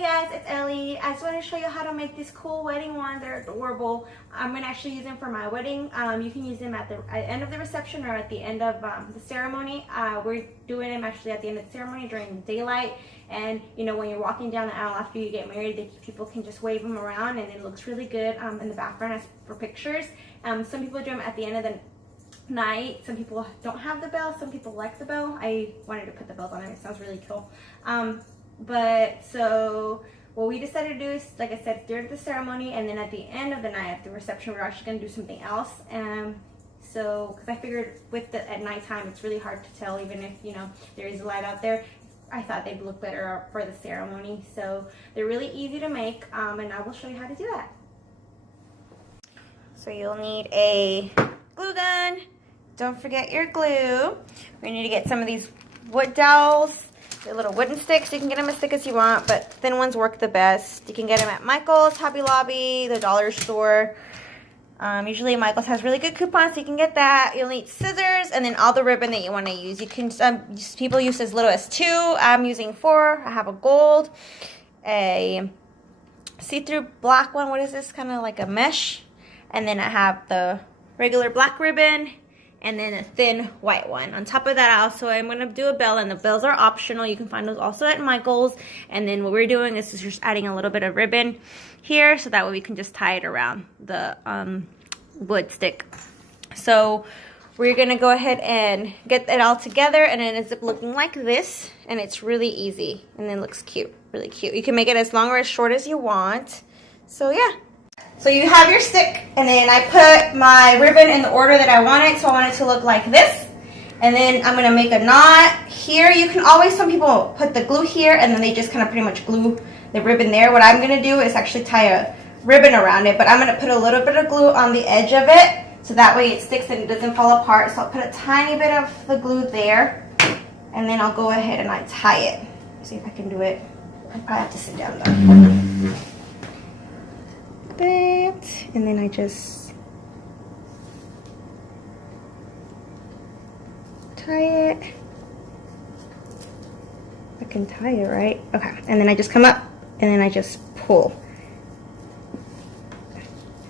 Hey guys, it's Ellie. I just want to show you how to make these cool wedding wands. They're adorable. I'm going to actually use them for my wedding. You can use them at the end of the reception or at the end of the ceremony. We're doing them actually at the end of the ceremony during daylight. And you know, when you're walking down the aisle after you get married, people can just wave them around and it looks really good in the background as for pictures. Some people do them at the end of the night. Some people don't have the bell. Some people like the bell. I wanted to put the bells on it. It sounds really cool. But so what we decided to do is, like I said, during the ceremony and then at the end of the night at the reception, we're actually going to do something else. So because I figured at nighttime it's really hard to tell, even if you know there is a light out there. I thought they'd look better for the ceremony. So they're really easy to make, and I will show you how to do that. So you'll need a glue gun. Don't forget your glue. We need to get some of these wood dowels. They're little wooden sticks. You can get them as thick as you want, but thin ones work the best. You can get them at Michael's, Hobby Lobby, the dollar store. Usually Michael's has really good coupons, so you can get that. You'll need scissors and then all the ribbon that you want to use. You can people use as little as 2. I'm using 4. I have a gold, a see-through black one. What is this? Kind of like a mesh. And then I have the regular black ribbon. And then a thin white one. On top of that, also I'm going to do a bell, and the bells are optional. You can find those also at Michael's. And then what we're doing is just adding a little bit of ribbon here, so that way we can just tie it around the wood stick. So we're going to go ahead and get it all together, and it ends up looking like this. And it's really easy, and then looks cute, really cute. You can make it as long or as short as you want. So yeah. So you have your stick, and then I put my ribbon in the order that I want it. So I want it to look like this. And then I'm going to make a knot here. You can always, some people put the glue here, and then they just kind of pretty much glue the ribbon there. What I'm going to do is actually tie a ribbon around it, but I'm going to put a little bit of glue on the edge of it, so that way it sticks and it doesn't fall apart. So I'll put a tiny bit of the glue there, and then I'll go ahead and I tie it. See if I can do it. I probably have to sit down though. And then I just tie it. I can tie it, right? Okay. And then I just come up and then I just pull.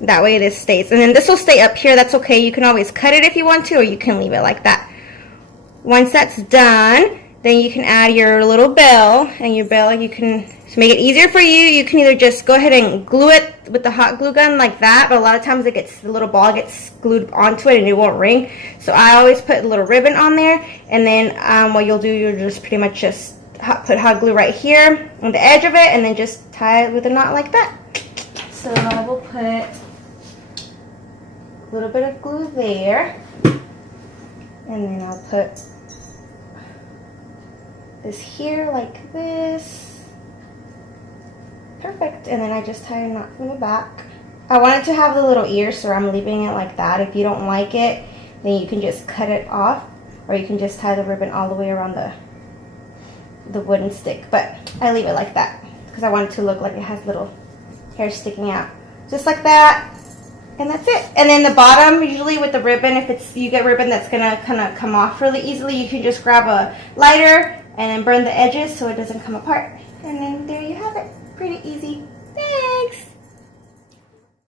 That way this stays. And then this will stay up here. That's okay. You can always cut it if you want to, or you can leave it like that. Once that's done, then you can add your little bell, and your bell, you can, to make it easier for you, you can either just go ahead and glue it with the hot glue gun like that, but a lot of times the little ball gets glued onto it and it won't ring. So I always put a little ribbon on there, and then what you'll do, you'll just pretty much just put hot glue right here on the edge of it, and then just tie it with a knot like that. So I will put a little bit of glue there, and then I'll put this here like this. Perfect. And then I just tie a knot from the back. I want it to have the little ears, so I'm leaving it like that. If you don't like it, then you can just cut it off, or you can just tie the ribbon all the way around the wooden stick. But I leave it like that because I want it to look like it has little hair sticking out, just like that. And that's it. And then the bottom, usually with the ribbon, if you get ribbon that's gonna kind of come off really easily, you can just grab a lighter and then burn the edges so it doesn't come apart. And then there you have it. Pretty easy.